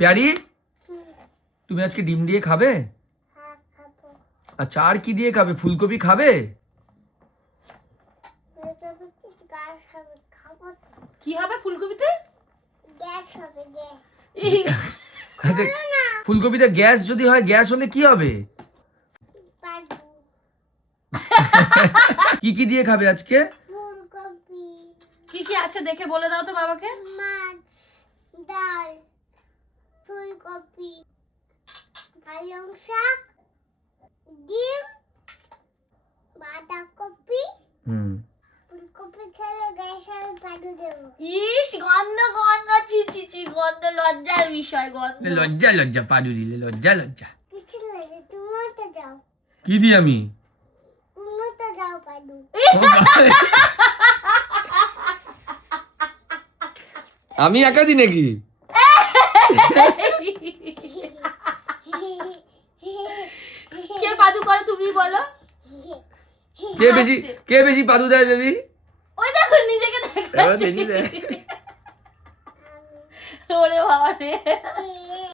প্যারি তুমি আজকে ডিম দিয়ে খাবে? আচ্ছা আর কি দিয়ে খাবে? ফুলকপি খাবে? কি হবে ফুলকপিতে? আচ্ছা ফুলকপিতে গ্যাস যদি হয়, গ্যাস হলে কি হবে? কি কি দিয়ে খাবে আজকে? কি কি আছে দেখে বলে দাও তো বাবাকে। মাছ, ডাল, ফুলকপি, পালং শাক, ডিম, বাঁধাকপি। ফুলকপি খেলে গ্যাস হবে, পানি দেবো। ইস গন্ধ গন্ধ, ছি ছি ছি, গন্ধ, লজ্জার বিষয়, গন্ধ। লজ্জা লজ্জা পাদু দিলে, লজ্জা লজ্জা। কিছু লাগে, তুমিও তো যাও, কি দি আমি? তুমিও তো যাও পাদু। আমি একা দি নাকি? কে পাদু করে তুমি বলো? কে বেশি পাদু দেয় বেবি? ওই দেখো নিজেকে দেখো। ওরে বাবা রে।